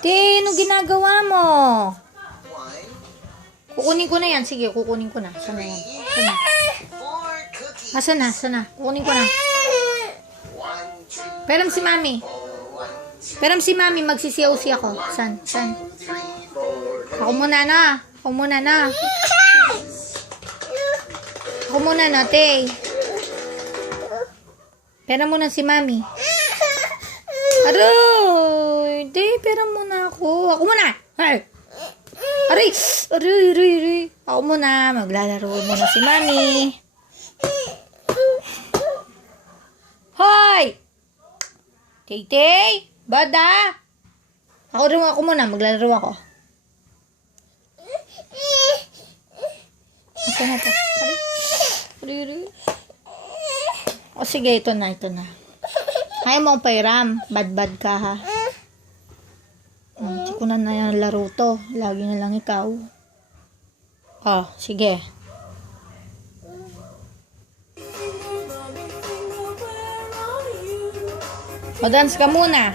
Te, ano ginagawa mo? Kukunin ko na yan. Sige, kukunin ko na. Sana yan? Sana? Asa na? Sana? Kukunin ko na. Peram si mami. Peram si mami. Magsisiyaw siya ako. San? San? Ako muna na. Ako muna na. Ako muna na, te. Pera mo na si mami. Aroy! Te, pera mo na ako. Ako muna! Hey! Aray! Aray, aray, aray. Ako muna. Maglalaro muna si mami. Hoy! Tay-tay! Bada! Ako rin ako muna. Maglalaro ako. Asa na to? Aray! Aray, aray. O sige, ito na, ito na. Ayaw mo pairam. Bad-bad ka ha ko na na laro to. Lagi na lang ikaw. Oh, sige. O, dance ka muna.